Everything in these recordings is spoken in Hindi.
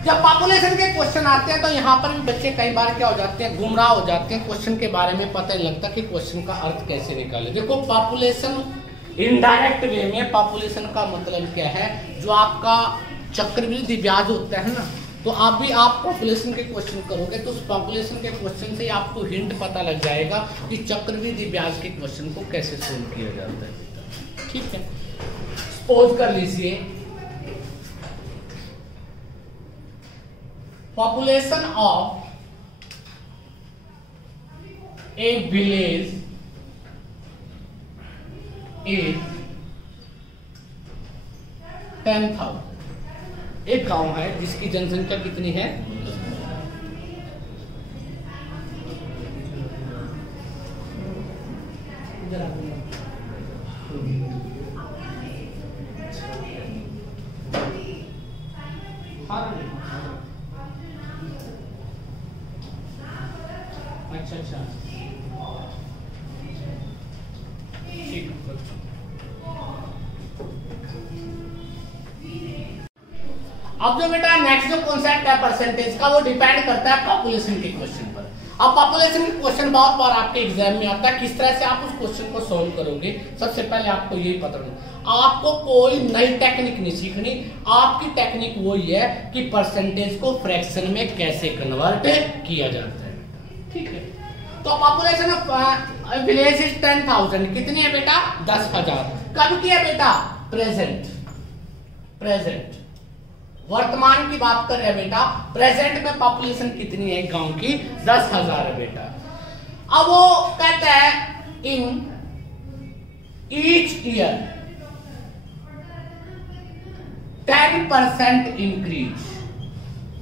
जब पॉपुलेशन के क्वेश्चन आते हैं तो यहाँ पर भी बच्चे कई बार क्या हो जाते हैं, गुमराह हो जाते हैं, क्वेश्चन के बारे में पता नहीं लगता कि क्वेश्चन का अर्थ कैसे निकाले। देखो पॉपुलेशन इनडायरेक्ट वे में पॉपुलेशन का मतलब क्या है, जो आपका चक्रवृद्धि ब्याज होता है ना, तो आप पॉपुलेशन के क्वेश्चन करोगे तो उस पॉपुलेशन के क्वेश्चन से आपको हिंट पता लग जाएगा कि चक्रवृद्धि ब्याज के क्वेश्चन को कैसे सोल्व किया जाता है। ठीक है, सपोज कर लीजिए population of A village is 10,000। एक गांव है जिसकी जनसंख्या कितनी है, अच्छा ठीक। अब जो बेटा नेक्स्ट जो कॉन्सेप्ट है परसेंटेज का, वो डिपेंड करता है पॉपुलेशन के क्वेश्चन पर। अब पॉपुलेशन के क्वेश्चन बहुत बार आपके एग्जाम में आता है, किस तरह से आप उस क्वेश्चन को सॉल्व करोगे। सबसे पहले आपको यही पता होना, आपको कोई नई टेक्निक नहीं सीखनी, आपकी टेक्निक वही है कि परसेंटेज को फ्रैक्शन में कैसे कन्वर्ट किया जाता है। ठीक है, तो पॉपुलेशन ऑफ विलेज इज 10,000, कितनी है बेटा 10,000। कब की है बेटा, प्रेजेंट वर्तमान की बात कर रहे हैं बेटा। प्रेजेंट में पॉपुलेशन कितनी है गांव की, 10,000 है बेटा। अब वो कहता है इन ईच ईयर 10% इंक्रीज,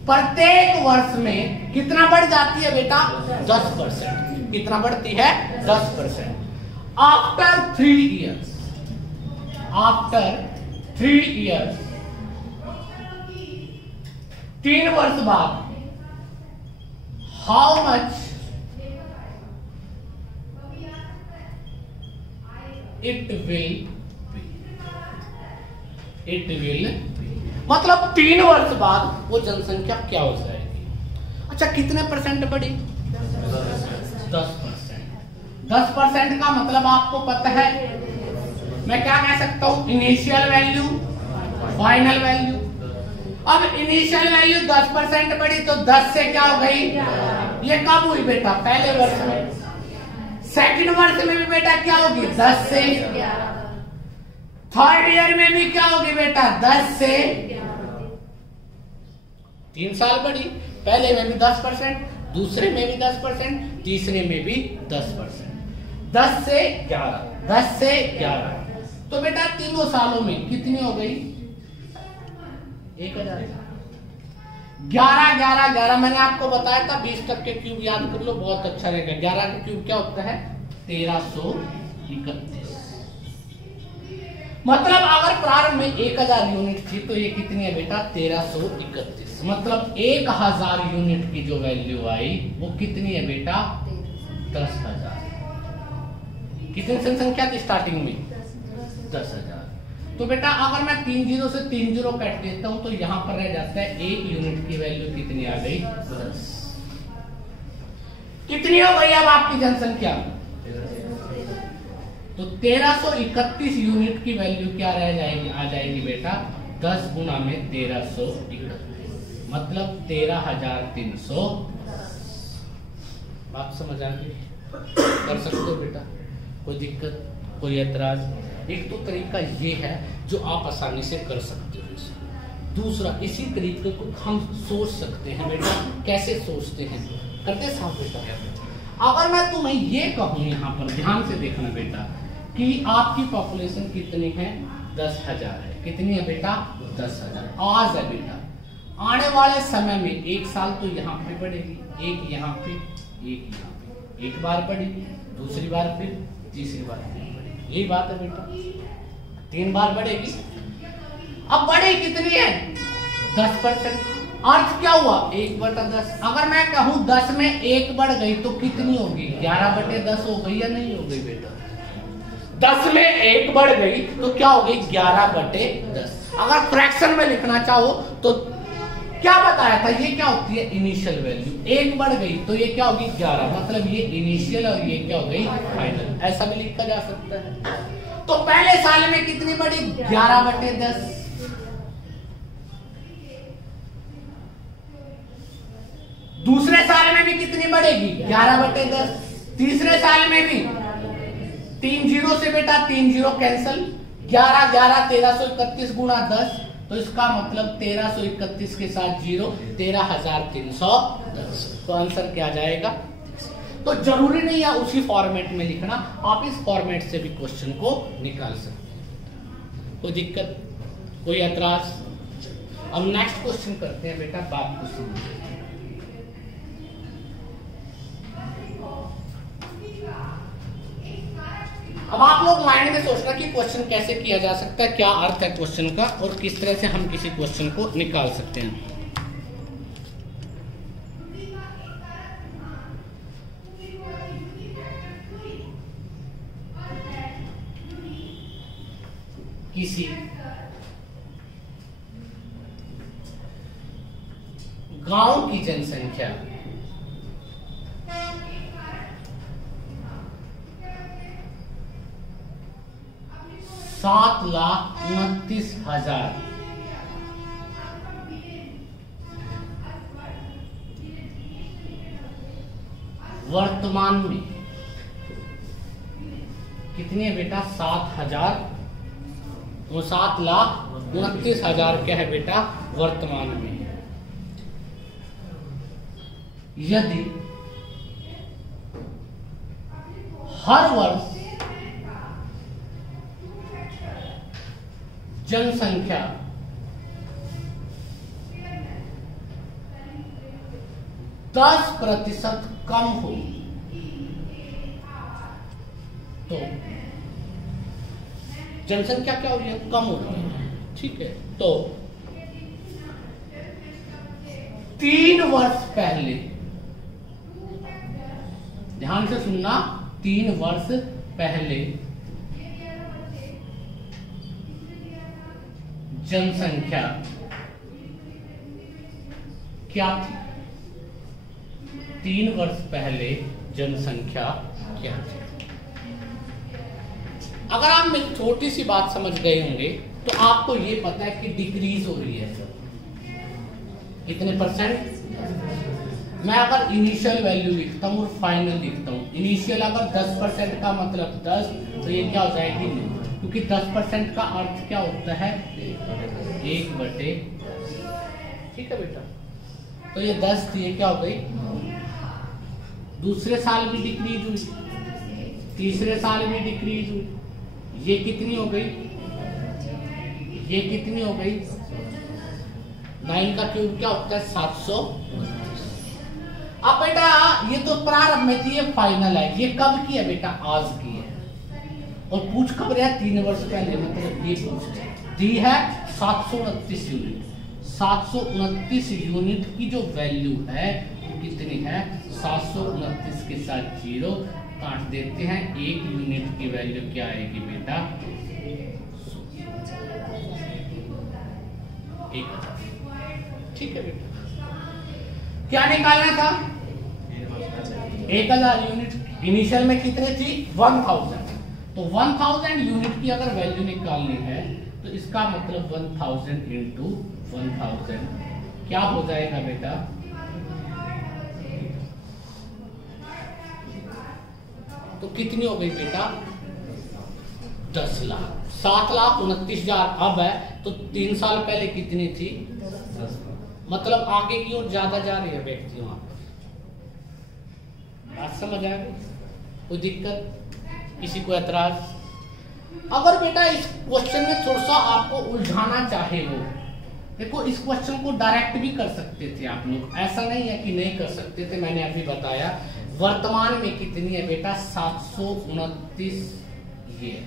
प्रत्येक वर्ष में कितना बढ़ जाती है बेटा, 10%। कितना बढ़ती है, 10%। आफ्टर 3 इयर्स 3 वर्ष बाद हाउ मच इट विल मतलब 3 वर्ष बाद वो जनसंख्या क्या हो जाएगी। अच्छा कितने परसेंट बढ़ी, 10%। 10% का मतलब आपको पता है, मैं क्या कह सकता हूं, इनिशियल वैल्यू फाइनल वैल्यू। अब इनिशियल वैल्यू 10% बढ़ी तो 10 से क्या हो गई, ये कब हुई बेटा, पहले वर्ष में। सेकंड वर्ष में भी बेटा क्या होगी, 10 से। थर्ड ईयर में भी क्या होगी बेटा, 10 से। 3 साल बढ़ी, पहले में भी 10%, दूसरे में भी 10%, तीसरे में भी 10%। 10 से 11, 10 से 11, तो बेटा तीनों सालों में कितनी हो गई, 1000। 11 11 11 मैंने आपको बताया था 20 तक के क्यूब याद कर लो, बहुत अच्छा रहेगा। 11 का क्यूब क्या होता है, 1331। मतलब अगर प्रारंभ में 1000 यूनिट थी तो ये कितनी है बेटा, 1331। मतलब 1000 यूनिट की जो वैल्यू आई वो कितनी है बेटा, 10,000। कितनी जनसंख्या थी स्टार्टिंग में, 10,000। तो बेटा अगर मैं 3 0 से 3 0 काट देता हूं तो यहां पर रह जाता है 1 यूनिट की वैल्यू कितनी आ गई, 10। कितनी हो गई अब आपकी जनसंख्या, तो 1331 यूनिट की वैल्यू क्या रह जाएगी, आ जाएगी बेटा 10 गुना में 1331, मतलब 13,300। बात समझ आ गई, कर सकते हो बेटा, कोई दिक्कत कोई एतराज। एक तो तरीका ये है जो आप आसानी से कर सकते हो। दूसरा इसी तरीके को हम सोच सकते हैं बेटा, कैसे सोचते हैं, करते साफ बेटा। अगर मैं तुम्हें ये कहूं, यहाँ पर ध्यान से देखना बेटा, कि आपकी पॉपुलेशन कितनी है, 10,000 है। कितनी है बेटा, 10,000 आज है बेटा। आने वाले समय में 1 साल तो यहाँ पे बढ़ेगी, एक यहाँ पे, एक यहाँ पे, एक बार बढ़ेगी, दूसरी बार फिर, तीसरी बार फिर। यही बात है बेटा, 3 बार बढ़ेगी। अब बढ़े कितनी है, 10%। अर्थ क्या हुआ, 1/10। अगर मैं कहूं 10 में 1 बढ़ गई तो कितनी होगी, 11/10 हो गई या नहीं हो गई बेटा। 10 में 1 बढ़ गई तो क्या हो गई, 11/10। अगर फ्रैक्शन में लिखना चाहो तो क्या बताया था, ये क्या होती है इनिशियल वैल्यू, एक बढ़ गई तो ये क्या होगी 11, मतलब ये इनिशियल और ये क्या हो गई फाइनल, ऐसा भी लिखा जा सकता है। तो पहले साल में कितनी बढ़ी 11/10, दूसरे साल में भी कितनी बढ़ेगी 11/10, तीसरे साल में भी 3 जीरो से बेटा 3 जीरो कैंसल, 11 11 1331 गुणा 10, तो इसका मतलब 1331 के साथ जीरो 13,310, तो आंसर क्या जाएगा। तो जरूरी नहीं है उसी फॉर्मेट में लिखना, आप इस फॉर्मेट से भी क्वेश्चन को निकाल सकते हैं, कोई दिक्कत, कोई एतराज। अब नेक्स्ट क्वेश्चन करते हैं बेटा, बात को सुनिए। अब आप लोग माइंड में सोचना कि क्वेश्चन कैसे किया जा सकता है, क्या अर्थ है क्वेश्चन का और किस तरह से हम किसी क्वेश्चन को निकाल सकते हैं। किसी गांव की जनसंख्या 7,29,000 वर्तमान में कितनी है बेटा 7,29,000 क्या है बेटा वर्तमान में। यदि हर वर्ष जनसंख्या 10% कम हो तो जनसंख्या क्या हो रही है कम हो रही है, ठीक है। तो 3 वर्ष पहले, ध्यान से सुनना, 3 वर्ष पहले जनसंख्या क्या थी, 3 वर्ष पहले जनसंख्या क्या थी। अगर आप में छोटी सी बात समझ गए होंगे तो आपको ये पता है कि डिक्रीज हो रही है कितने %। मैं अगर इनिशियल वैल्यू लिखता हूँ और फाइनल लिखता हूँ, इनिशियल अगर 10% का मतलब 10, तो ये क्या हो जाएगी 9, क्योंकि 10% का अर्थ क्या होता है 1/, ठीक है बेटा। तो ये 10 थी, ये क्या हो गई, दूसरे साल भी डिक्रीज हुई, तीसरे साल भी डिक्रीज हुई, ये कितनी हो गई, ये कितनी हो गई, 9 का क्यूब क्या होता है 700। अब बेटा ये तो प्रारंभ में थी, ये फाइनल है, ये कब की है बेटा आज की है, और पूछ कब रहा 3 वर्ष पहले, मतलब ये पूछ दी है 729 यूनिट। 729 यूनिट की जो वैल्यू है कितनी है 729 के साथ 0 काट देते हैं, 1 यूनिट की वैल्यू क्या आएगी बेटा 1000, ठीक है बेटा। क्या निकालना था 1000 यूनिट, इनिशियल में कितने थी 1000, तो 1000 यूनिट की अगर वैल्यू निकालनी है तो इसका मतलब 1000 इंटू 1000 क्या हो जाएगा बेटा, तो कितनी हो गई बेटा 10 लाख। 7,29,000 अब है, तो 3 साल पहले कितनी थी, मतलब आगे की ओर ज्यादा जा रही है व्यक्ति, वहां बात समझ आ गई, कोई दिक्कत, किसी को एतराज। अगर बेटा इस क्वेश्चन में थोड़ा सा आपको उलझाना चाहे हो, देखो इस क्वेश्चन को डायरेक्ट भी कर सकते थे आप लोग, ऐसा नहीं है कि नहीं कर सकते थे, मैंने अभी बताया। वर्तमान में कितनी है बेटा 729, ये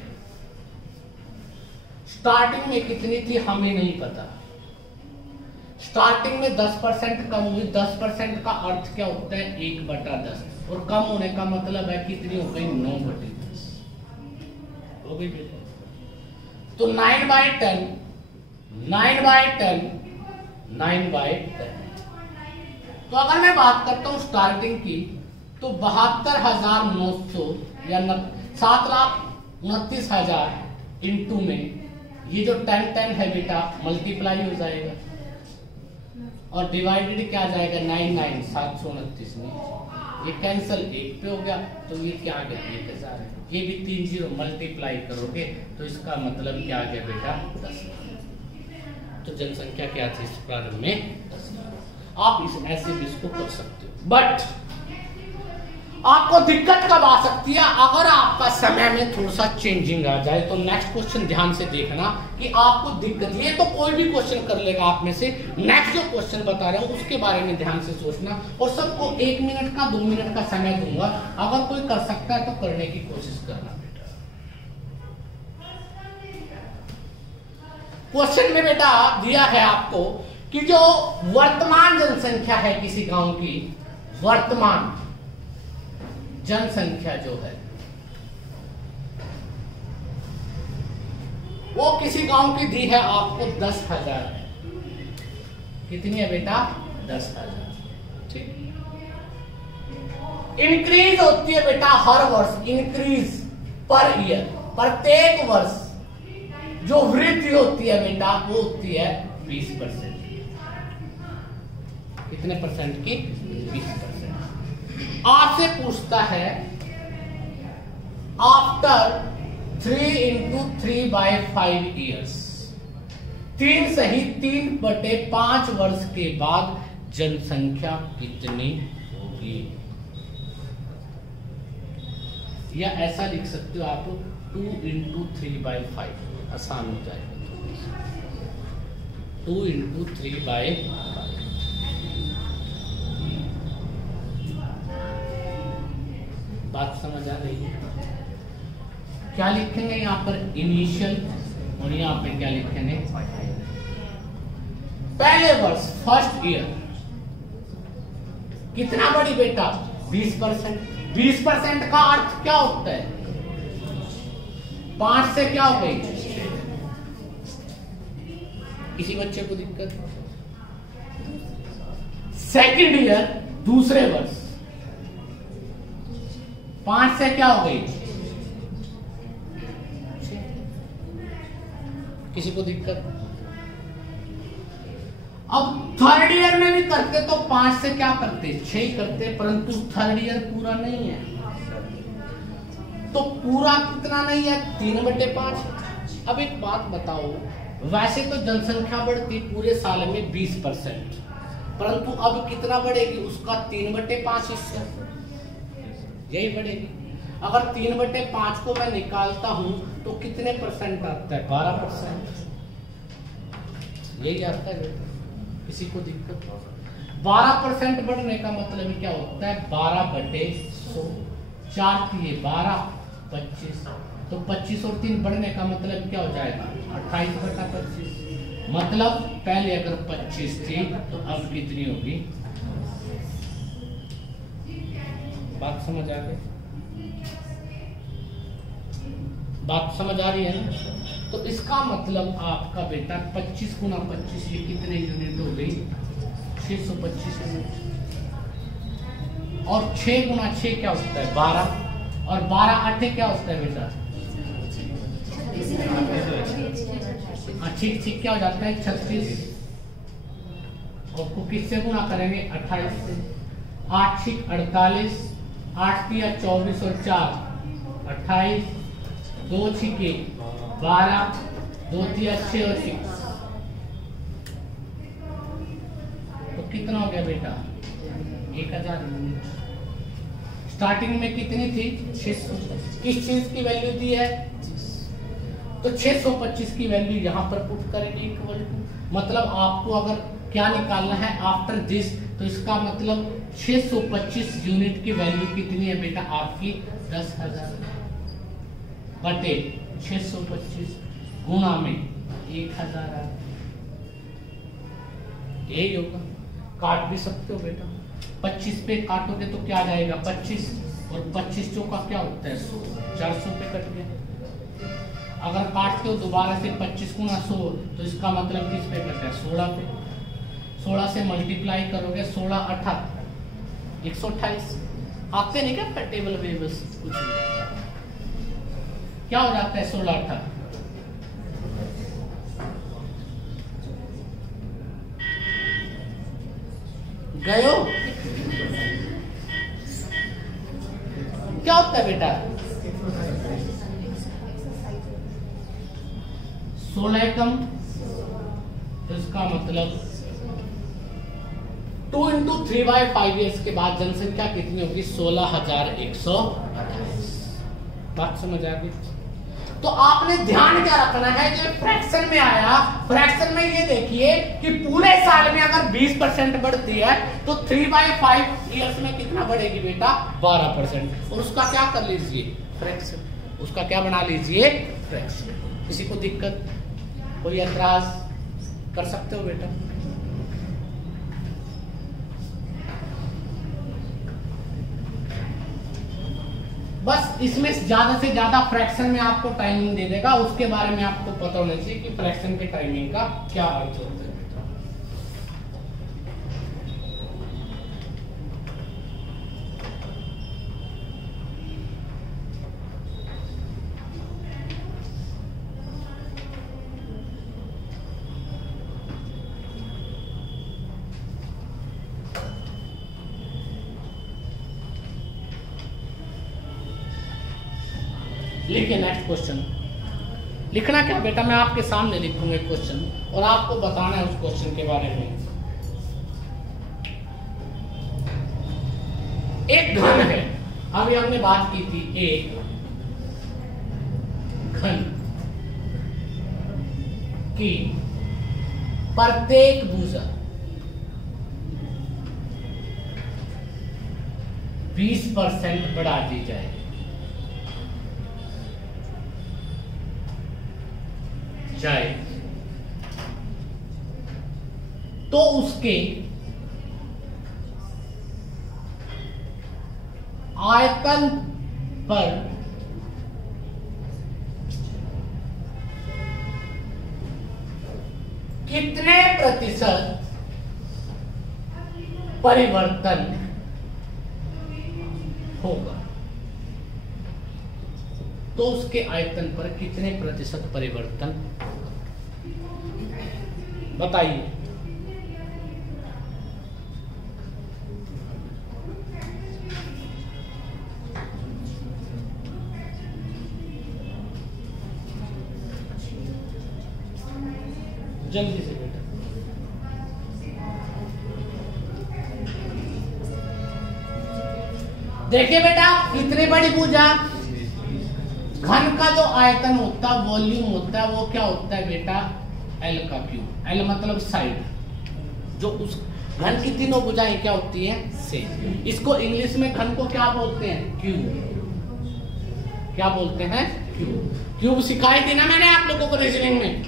स्टार्टिंग में कितनी थी हमें नहीं पता, स्टार्टिंग में 10% कम हुई, 10% का अर्थ क्या होता है 1/10, और कम होने का मतलब है कितनी हो गई 9/10 हो गई बेटा। तो 9/10 9/10। तो अगर मैं बात करता हूं स्टार्टिंग की, तो 72,900 या 7,29,000 इंटू में ये जो 10 है बेटा मल्टीप्लाई हो जाएगा और डिवाइडेड क्या आ जाएगा 9,729 में, ये कैंसल एक पे हो गया तो ये क्या आ गया 1,000 है। ये भी 3 0 मल्टीप्लाई करोगे तो इसका मतलब क्या आ गया बेटा 10। तो जनसंख्या क्या थी इस प्रारंभ में 10। आप इस ऐसे भी इसको कर सकते हो, बट आपको दिक्कत कब आ सकती है अगर आपका समय में थोड़ा सा चेंजिंग आ जाए। तो नेक्स्ट क्वेश्चन ध्यान से देखना कि आपको दिक्कत, ये तो कोई भी क्वेश्चन कर लेगा आप में से, नेक्स्ट जो क्वेश्चन बता रहे हूं उसके बारे में ध्यान से सोचना और सबको 1 मिनट का 2 मिनट का समय दूंगा, अगर कोई कर सकता है तो करने की कोशिश करना बेटा। क्वेश्चन में बेटा दिया है आपको कि जो वर्तमान जनसंख्या है किसी गांव की, वर्तमान जनसंख्या जो है वो किसी गांव की दी है आपको 10,000 है। कितनी है बेटा 10,000। ठीक, इंक्रीज होती है बेटा हर वर्ष, इंक्रीज पर ईयर, प्रत्येक वर्ष जो वृद्धि होती है बेटा वो होती है 20%। कितने परसेंट की 20%। आपसे पूछता है आफ्टर 3 × 3/5 ईयर्स, 3 सही 3/5 वर्ष के बाद जनसंख्या कितनी होगी, या ऐसा लिख सकते हो आप 2 × 3/5, आसान हो जाएगा। 2 × 3/5। बात समझ आ रही है? क्या लिखेंगे यहाँ पर इनिशियल और यहाँ पे क्या लिखेंगे पहले वर्ष, फर्स्ट ईयर। कितना बड़ी बेटा 20%। 20% का अर्थ क्या होता है 5 से क्या हो गई। किसी बच्चे को दिक्कत? सेकंड ईयर दूसरे वर्ष 5 से क्या हो गई। किसी को दिक्कत? अब थर्ड ईयर में भी करते तो 5 से क्या करते 6 ही करते, परंतु थर्ड ईयर पूरा नहीं है तो पूरा कितना नहीं है 3/5। अब एक बात बताओ, वैसे तो जनसंख्या बढ़ती पूरे साल में 20%, परंतु अब कितना बढ़ेगी उसका 3/5 हिस्सा यही बढ़ेगी। अगर 3/5 को मैं निकालता हूं तो कितने परसेंट आता है 12%, यही आता है। किसी को दिक्कत? 12% बढ़ने का मतलब क्या होता है 12/100, 4 × 12 25, तो 25 और 3 बढ़ने का मतलब क्या हो जाएगा 28/25। मतलब पहले अगर 25 थी तो अब कितनी होगी। बात समझ आ गई? बात समझ आ रही है ना? तो इसका मतलब आपका बेटा 25 × 25 ये कितने यूनिट हो गई 625 यूनिट, और 6 × 6 क्या होता है 12, और 12 8 क्या होता है बेटा ठीक ठीक क्या हो जाता है 36, और को किससे गुणा करेंगे 28 से। 8 6 48, 8 3 24 और 4 28, 2 6 12, 2 3 6 और 6, तो कितना हो गया बेटा 1000 यूनिट। स्टार्टिंग में कितनी थी 600। किस चीज की वैल्यू दी है तो 625 की वैल्यू यहां पर पुट करेंगे इक्वल टू, मतलब आपको अगर क्या निकालना है आफ्टर दिस, तो इसका मतलब 625 यूनिट की वैल्यू कितनी है बेटा आपकी 10,000 बटे 625 गुणा में 1000। यही होगा। काट भी सकते हो बेटा, 25 पे काटोगे तो क्या आ जाएगा 25, और 25 चौका क्या होता है 100, 400 पे कट गया। अगर काटते हो दोबारा से 25 × 100 तो इसका मतलब किस पे कटा है 16 पे। 16 से मल्टीप्लाई करोगे 16 8 128। आते नहीं क्या टेबल में बस कुछ नहीं, क्या हो जाता है 16 8 गयो। क्या होता है बेटा 16 कम, इसका मतलब 2 इंटू 3/5 ईयर्स के बाद जनसंख्या कितनी होगी 16,128। बात समझ आ गई। तो आपने ध्यान क्या रखना है, जो फ्रैक्शन में आया, फ्रैक्शन में ये देखिए कि पूरे साल में अगर 20% बढ़ती है तो 3/5 ईयर्स में कितना बढ़ेगी बेटा 12%। और उसका क्या कर लीजिए फ्रैक्शन, उसका क्या बना लीजिए फ्रैक्शन। किसी को दिक्कत, कोई एतराज कर सकते हो बेटा? बस इसमें ज्यादा से ज्यादा फ्रैक्शन में आपको टाइमिंग दे देगा, उसके बारे में आपको पता होना चाहिए कि फ्रैक्शन के टाइमिंग का क्या अर्थ होता है। लिखिए नेक्स्ट क्वेश्चन। लिखना क्या बेटा, मैं आपके सामने लिखूंगा एक क्वेश्चन और आपको बताना है उस क्वेश्चन के बारे में। एक घन है, अभी हमने बात की थी, एक घन की प्रत्येक भुजा 20% बढ़ा दी जाए तो उसके आयतन पर कितने प्रतिशत परिवर्तन होगा? तो उसके आयतन पर कितने प्रतिशत परिवर्तन बताइए। जल्दी से बेटा। देखिए बेटा, कितनी बड़ी भुजा, घन का जो आयतन होता है, वॉल्यूम होता है, वो क्या होता है बेटा L का क्यूब। L मतलब साइड, जो उस घन की तीनों भुजाएं क्या होती हैं सेम। इसको इंग्लिश में घन को क्या बोलते हैं क्यूब। क्या बोलते हैं क्यूब। क्यूब सिखाई थी ना मैंने आप लोगों को रीजनिंग में।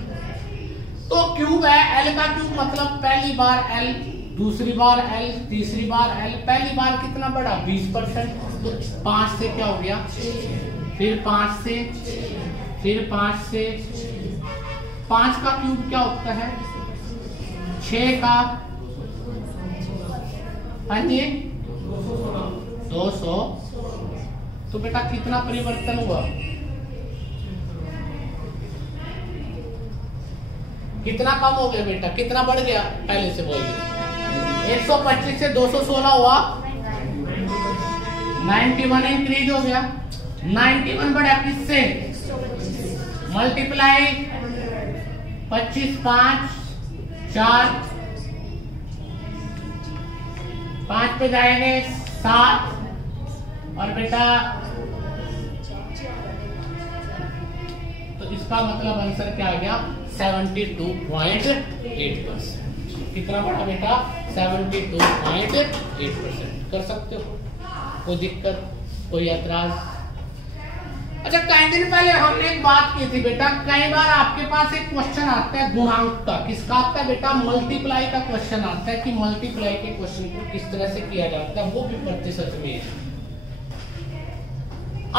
तो क्यूब है, L का क्यूब मतलब पहली बार L, दूसरी बार L, तीसरी बार L। पहली बार कितना बढ़ा 20%, तो 5 से क्या हो गया, फिर 5 से, फिर 5 से। 5 का क्यूब क्या होता है 6 का, हाँ जी 200। तो बेटा कितना परिवर्तन हुआ, कितना कम हो गया बेटा, कितना बढ़ गया पहले से बोलिए। 125 से 216 हुआ, 91 इंक्रीज हो गया। 91 बढ़ा किससे, मल्टीप्लाई 25 5 4, 5 पे जाएंगे 7 और बेटा, तो इसका मतलब आंसर क्या आ गया 72.8%। कितना बढ़ा बेटा 72.8%। कर सकते हो, कोई दिक्कत, कोई ऐतराज? अच्छा, कई दिन पहले हमने एक बात की थी बेटा, कई बार आपके पास एक क्वेश्चन आता है गुणांक का। किसका आता है बेटा, मल्टीप्लाई का क्वेश्चन आता है कि मल्टीप्लाई के क्वेश्चन को किस तरह से किया जाता है, वो भी प्रतिशत में है।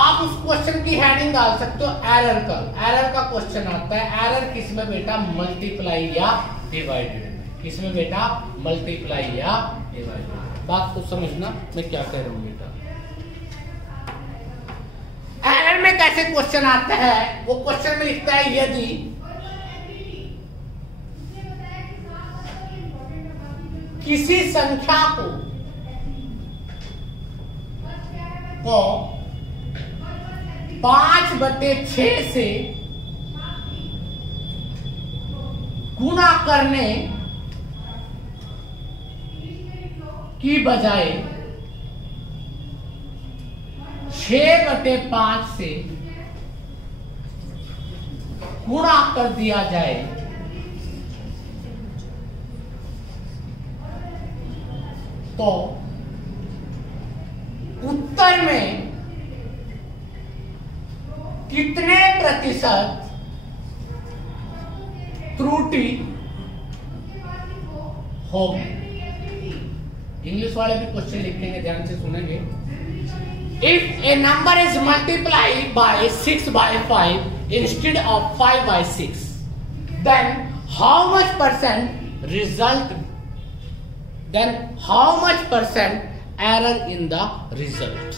आप उस क्वेश्चन की हेडिंग डाल सकते हो एरर का। एरर का क्वेश्चन आता है, एरर किसमें बेटा, मल्टीप्लाई या डिवाइडेड में। इसमें बेटा मल्टीप्लाई या डिवाइड। बात को समझना मैं क्या कह रहा हूं बेटा। एरर में कैसे क्वेश्चन आता है, वो क्वेश्चन में लिखता है यदि किसी संख्या को 5/6 से गुणा करने की बजाय 6/5 से गुणा कर दिया जाए तो उत्तर में कितने प्रतिशत त्रुटि होगी। इंग्लिश वाले भी क्वेश्चन लिखेंगे, ध्यान से सुनेंगे। If a number is multiplied by 6/5 instead of 5/6 then how much percent result error in the result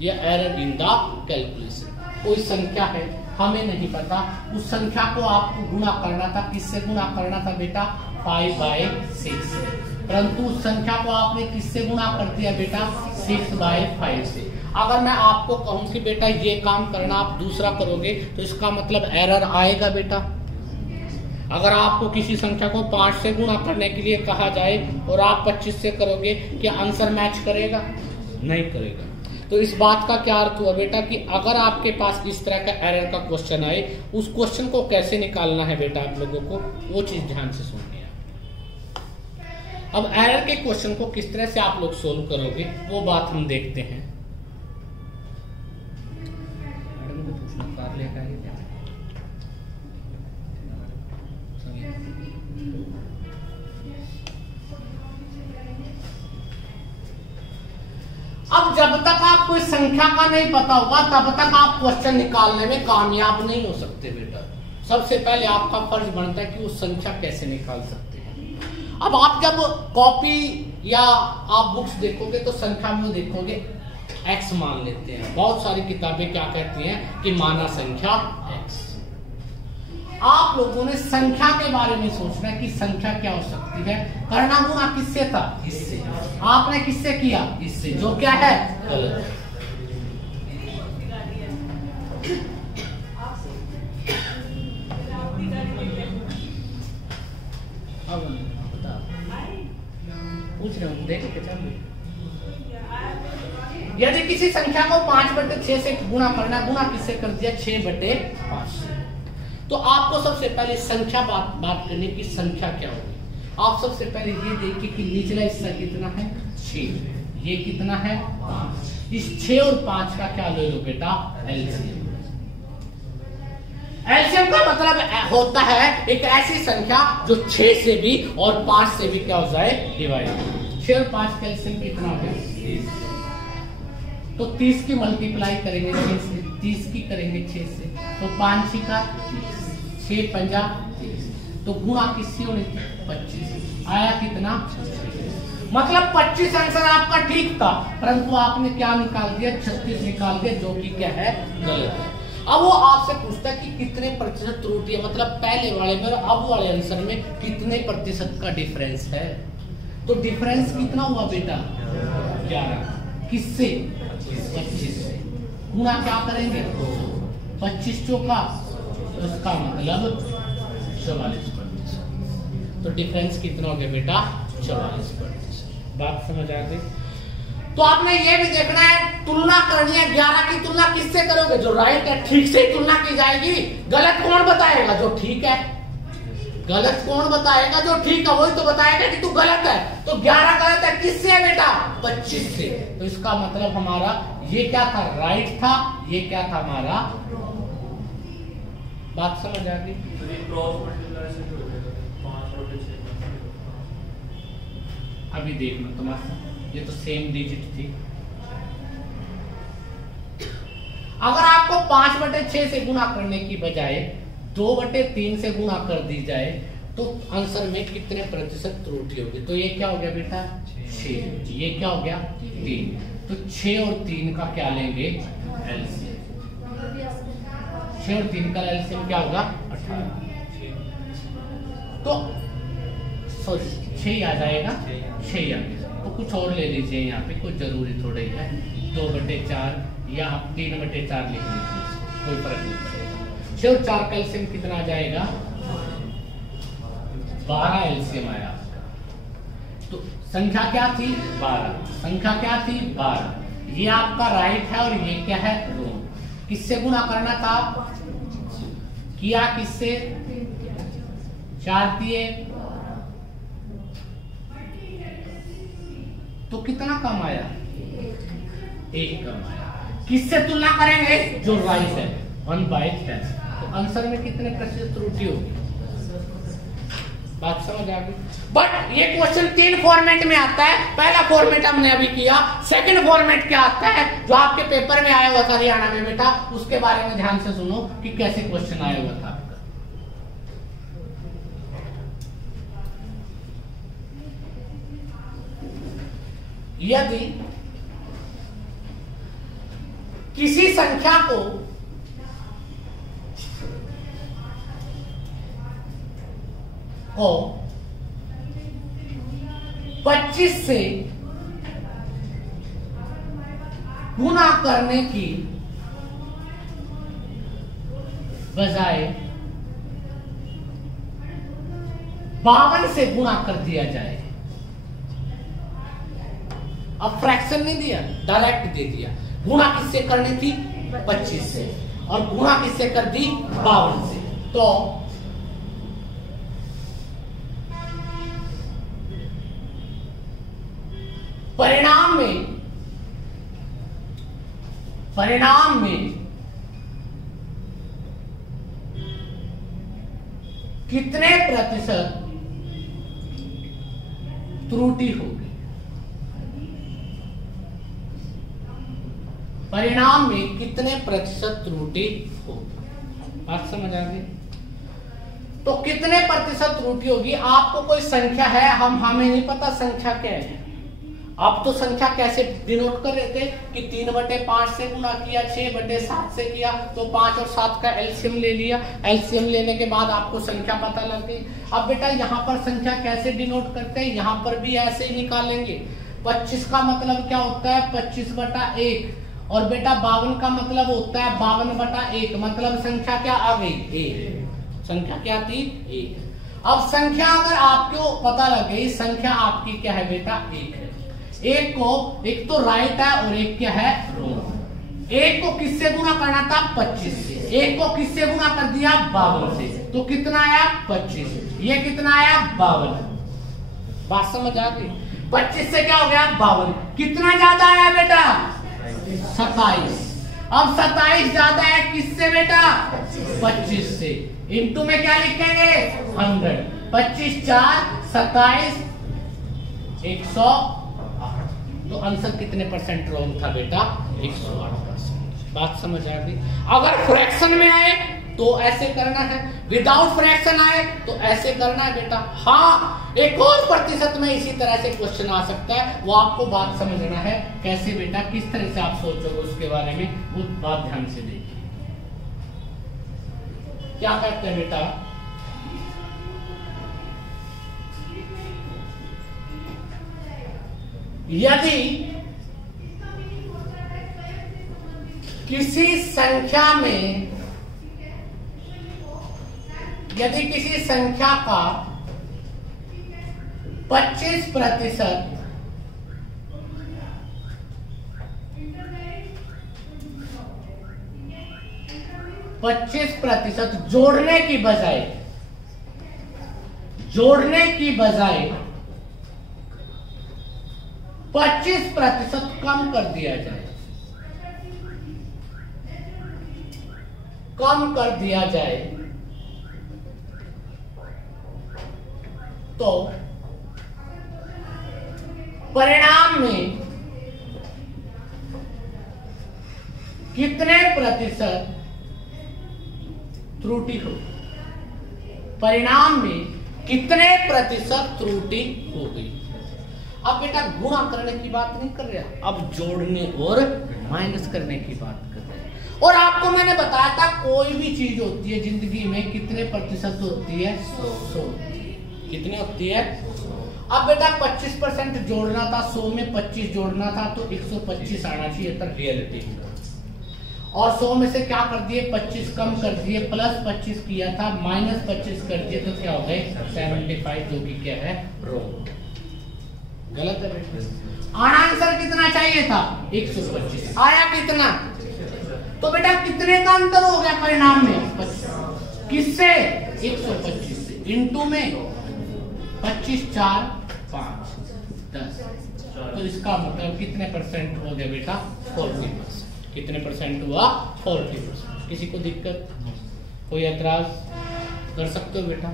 या एरर इन द कैलकुलेशन। कोई संख्या है, हमें नहीं पता, उस संख्या को आपको गुणा करना था, किससे गुणा करना था बेटा 5/6 से, परंतु उस संख्या को आपने किससे गुणा कर दिया बेटा 6/5 से। अगर मैं आपको कहूं कि बेटा ये काम करना, आप दूसरा करोगे तो इसका मतलब एरर आएगा बेटा। अगर आपको किसी संख्या को 5 से गुणा करने के लिए कहा जाए और आप 25 से करोगे, क्या आंसर मैच करेगा? नहीं करेगा। तो इस बात का क्या अर्थ हुआ बेटा कि अगर आपके पास इस तरह का एरर का क्वेश्चन आए, उस क्वेश्चन को कैसे निकालना है बेटा आप लोगों को, वो चीज ध्यान से सुनिए। अब एरर के क्वेश्चन को किस तरह से आप लोग सोल्व करोगे वो बात हम देखते हैं। अब जब तक आप कोई संख्या का नहीं पता होगा तब तक आप क्वेश्चन निकालने में कामयाब नहीं हो सकते बेटा। सबसे पहले आपका फर्ज बनता है कि उस संख्या कैसे निकाल सकते हैं। अब आप जब कॉपी या आप बुक्स देखोगे तो संख्या में देखोगे x मान लेते हैं। बहुत सारी किताबें क्या कहती हैं कि माना संख्या x। आप लोगों ने संख्या के बारे में सोचना है कि संख्या क्या हो सकती है। करना गुणा किससे था? इससे। आपने किससे किया? इससे, जो क्या है गलत। पूछ रहे हूँ, देख यदि किसी संख्या को 5/6 से गुणा करना, गुणा किससे कर दिया 6/5 से। तो आपको सबसे पहले संख्या बात करने की संख्या क्या होगी। आप सबसे पहले ये देखिए कि निचला हिस्सा कितना है 6, ये कितना है 5। इस 6 और 5 का क्या ले लो बेटा एलसीएम। एलसीएम का मतलब होता है एक ऐसी संख्या जो 6 से भी और 5 से भी क्या हो जाए डिवाइड। 6 और 5 का एलसीएम कितना हो गया 30। तो 30 की मल्टीप्लाई करेंगे 6 से, 30 की करेंगे 6 से, तो 5 का 30, 6 पंजा 30, तो गुणा किससे होने 25, आया कितना 26। मतलब 25 आंसर आपका ठीक था, परंतु आपने क्या निकाल दिया 36 निकाल दिया, जो कि क्या है गलत है। अब वो आपसे पूछता है कि कितने प्रतिशत त्रुटि है, मतलब पहले वाले में और अब वाले आंसर में कितने प्रतिशत का डिफरेंस है। तो डिफरेंस कितना हुआ बेटा 11। किससे 25 से। गुणा क्या करेंगे 25 चौका, तो इसका मतलब 44%। तो डिफरेंस कितना हो गया बेटा 44%। बात समझ आ गई। तो आपने ये भी देखना है, तुलना करनी है। 11 की तुलना किससे करोगे? जो राइट है ठीक से तुलना की जाएगी। गलत कौन बताएगा? जो ठीक है। गलत कौन बताएगा? जो ठीक है वही तो बताएगा कि तू गलत है। तो 11 गलत है किससे है बेटा 25 से। तो इसका मतलब हमारा ये क्या था राइट था, ये क्या था हमारा। बात समझ आ गई। अभी देखना तुम्हारा, ये तो सेम डिजिट थी। अगर आपको 5/6 से गुणा करने की बजाय 2/3 से गुणा कर दी जाए तो आंसर में कितने प्रतिशत त्रुटि होगी? तो ये क्या हो गया बेटा 6, ये क्या हो गया 3, तो 6 और 3 का क्या लेंगे एलसीएम। 6 और 3 का एलसीएम क्या होगा 18, तो 6 आ जाएगा, 6 आ गया। तो कुछ और ले लीजिए यहाँ पे, कोई जरूरी थोड़ा ही है, 2/4 या आप 3/4 लिख लीजिए, कोई फर्क नहीं पड़ेगा। 6 और 4 का एलसीएम कितना आ जाएगा 12 एलसीएम आया आपका। तो संख्या क्या थी 12, संख्या क्या थी 12, ये आपका राइट है और ये क्या है रॉन्ग। किससे गुणा करना था, किया किससे, 4 दिए तो कितना कम आया 1 कम आया। किससे तुलना करेंगे, जो राइट है 1/10। तो आंसर में कितने प्रतिशत त्रुटि होगी, बात समझ आ गई। बट ये क्वेश्चन 3 फॉर्मेट में आता है। पहला फॉर्मेट हमने अभी किया, सेकंड फॉर्मेट क्या आता है जो आपके पेपर में आया हुआ था हरियाणा में बेटा, उसके बारे में ध्यान से सुनो कि कैसे क्वेश्चन आया हुआ था आपका। यदि किसी संख्या को को 25 से गुना करने की बजाय 52 से गुणा कर दिया जाए। अब फ्रैक्शन नहीं दिया, डायरेक्ट दे दिया। गुणा किससे करनी थी 25 से, और गुणा किससे कर दी 52 से। तो परिणाम में कितने प्रतिशत त्रुटि होगी, परिणाम में कितने प्रतिशत त्रुटि होगी, बात समझ आ गई। तो कितने प्रतिशत त्रुटि होगी, आपको कोई संख्या है, हमें नहीं पता संख्या क्या है। आप तो संख्या कैसे डिनोट कर रहे थे कि 3/5 से गुणा किया, 6/7 से किया, तो 5 और 7 का एलसीएम ले लिया। एलसीएम लेने के बाद आपको संख्या पता लग गई। अब बेटा यहाँ पर संख्या कैसे डिनोट करते हैं, यहाँ पर भी ऐसे ही निकालेंगे। 25 का मतलब क्या होता है 25/1, और बेटा 52 का मतलब होता है 52/1, मतलब संख्या क्या आ गई 1। संख्या क्या थी 1। अब संख्या अगर आपको पता लग गई, संख्या आपकी क्या है बेटा 1 है। एक तो राइट है और एक क्या है रॉन्ग। एक को किससे गुणा करना था 25 से, एक को किससे गुणा कर दिया 52 से, तो कितना आया 25, ये कितना आया 52। बात समझ आ गई। 25 से क्या हो गया 52, कितना ज्यादा आया बेटा 27। अब 27 ज्यादा है किससे बेटा 25 से, इनटू में क्या लिखेंगे 100। 25 4 27 100। तो आंसर कितने परसेंट रॉन्ग था बेटा 108%। बात समझ आ गई। अगर फ्रैक्शन में आए तो ऐसे करना है, विदाउट फ्रैक्शन आए तो ऐसे करना है बेटा। हाँ, एक और प्रतिशत में इसी तरह से क्वेश्चन आ सकता है, वो आपको बात समझना है कैसे बेटा, किस तरह से आप सोचोगे उसके बारे में, वो बात ध्यान से देखिए। क्या कहते हैं बेटा, यदि किसी संख्या का 25% जोड़ने की बजाय 25% कम कर दिया जाए, तो परिणाम में कितने प्रतिशत त्रुटि होगी, परिणाम में कितने प्रतिशत त्रुटि हो गई। अब बेटा गुणा करने की बात नहीं कर रहे, अब जोड़ने और माइनस करने की बात कर रहे हैं। और आपको मैंने बताया था कोई भी चीज होती है जिंदगी में कितने प्रतिशत होती है, 100। कितनी होती है? अब बेटा 25% जोड़ना था, 100 में 25 जोड़ना था तो 125 आना चाहिए था रियलिटी में। और 100 में से क्या कर दिए, 25 कम कर दिए, प्लस 25 किया था, माइनस 25 कर दिए तो क्या हो गए 75, जो कि क्या है रॉन्ग, गलत है बेटा। आना आंसर कितना चाहिए था 125, आया कितना? तो बेटा कितने का अंतर हो गया परिणाम में, 25। किससे? 125 से। इनटू में 25 4 5 10, तो इसका मतलब कितने परसेंट हो गया बेटा 40%। कितने परसेंट हुआ 40%। किसी को दिक्कत, कोई एतराज कर सकते हो बेटा?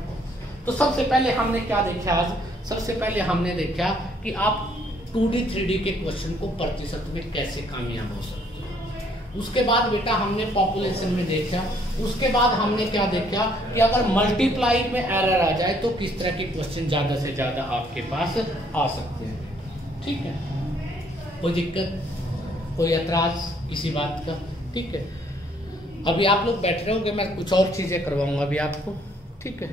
तो सबसे पहले हमने क्या देखा आज? सबसे पहले हमने देखा कि आप 2D 3D के क्वेश्चन को प्रतिशत में कैसे कामयाब हो सकते हो। उसके बाद बेटा हमने पॉपुलेशन में देखा। उसके बाद हमने क्या देखा कि अगर मल्टीप्लाई में एरर आ जाए तो किस तरह के क्वेश्चन ज्यादा से ज्यादा आपके पास आ सकते हैं। ठीक है, कोई दिक्कत, कोई एतराज इसी बात का? ठीक है, अभी आप लोग बैठ रहे होंगे, मैं कुछ और चीजें करवाऊंगा अभी आपको। ठीक है।